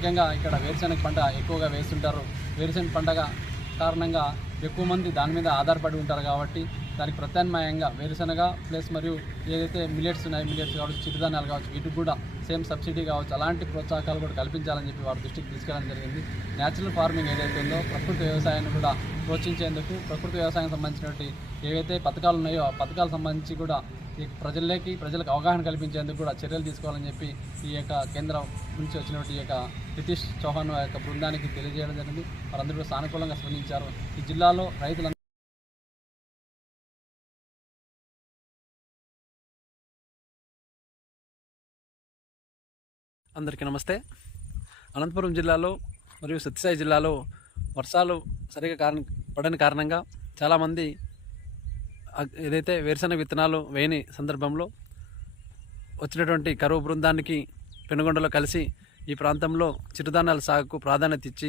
ముఖ్యంగా ఇక్కడ వేరుశెనగ పంట ఎక్కువగా వేస్తుంటారు. వేరుశెనగ పంటగా కారణంగా ఎక్కువ మంది దాని మీద ఆధారపడి ఉంటారు కాబట్టి దానికి ప్రత్యామ్నాయంగా వేరుశెనగ ప్లస్ మరియు ఏదైతే మిల్లెట్స్ ఉన్నాయో మిల్లెట్స్ కావచ్చు, చిరుధాన్యాలు కావచ్చు, వీటికి కూడా సేమ్ సబ్సిడీ కావచ్చు, అలాంటి ప్రోత్సాహకాలు కూడా కల్పించాలని చెప్పి వారి దృష్టికి తీసుకెళ్ళడం జరిగింది. న్యాచురల్ ఫార్మింగ్ ఏదైతే ఉందో ప్రకృతి వ్యవసాయాన్ని కూడా ప్రోత్సహించేందుకు ప్రకృతి వ్యవసాయానికి సంబంధించినటువంటి ఏవైతే పథకాలు ఉన్నాయో ఆ పథకాలకు సంబంధించి కూడా ఈ ప్రజలకు అవగాహన కల్పించేందుకు కూడా చర్యలు తీసుకోవాలని చెప్పి ఈ యొక్క కేంద్రం నుంచి వచ్చినటువంటి ఈ యొక్క నితీష్ చౌహాన్ యొక్క బృందానికి తెలియజేయడం జరిగింది. వారందరూ కూడా సానుకూలంగా స్పందించారు. ఈ జిల్లాలో రైతులందరూ అందరికీ నమస్తే. అనంతపురం జిల్లాలో మరియు సత్యసాయి జిల్లాలో వర్షాలు సరిగా పడని కారణంగా చాలామంది ఏదైతే వేరుశెనగ విత్తనాలు వేయని సందర్భంలో వచ్చినటువంటి కరువు బృందానికి పెనుగొండలో కలిసి ఈ ప్రాంతంలో చిరుధాన్యాల సాగుకు ప్రాధాన్యత ఇచ్చి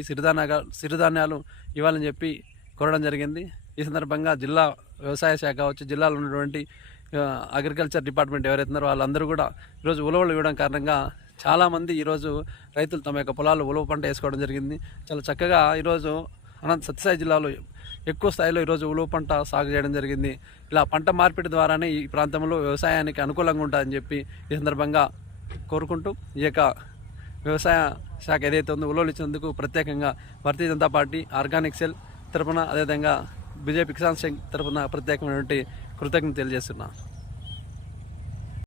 సిరుధాన్యాలు ఇవ్వాలని చెప్పి కోరడం జరిగింది. ఈ సందర్భంగా జిల్లా వ్యవసాయ శాఖ వచ్చి జిల్లాలో ఉన్నటువంటి అగ్రికల్చర్ డిపార్ట్మెంట్ ఎవరైతే ఉన్నారో వాళ్ళందరూ కూడా ఈరోజు ఉలవలు ఇవ్వడం కారణంగా చాలామంది ఈరోజు రైతులు తమ యొక్క పొలాలు ఉలవ పంట వేసుకోవడం జరిగింది. చాలా చక్కగా ఈరోజు సత్యసాయి జిల్లాలో ఎక్కువ స్థాయిలో ఈరోజు ఉలవ పంట సాగు చేయడం జరిగింది. ఇలా పంట మార్పిడి ద్వారానే ఈ ప్రాంతంలో వ్యవసాయానికి అనుకూలంగా ఉంటుందని చెప్పి ఈ సందర్భంగా కోరుకుంటూ ఈ యొక్క వ్యవసాయ శాఖ ఏదైతే ఉందో ఉలవలు ఇచ్చినందుకు ప్రత్యేకంగా Bharatiya Janata party organic cell తరఫున అదేవిధంగా బీజేపీ కిసాన్ సంఘ్ తరఫున ప్రత్యేకమైనటువంటి కృతజ్ఞతలు తెలియజేస్తున్నాను.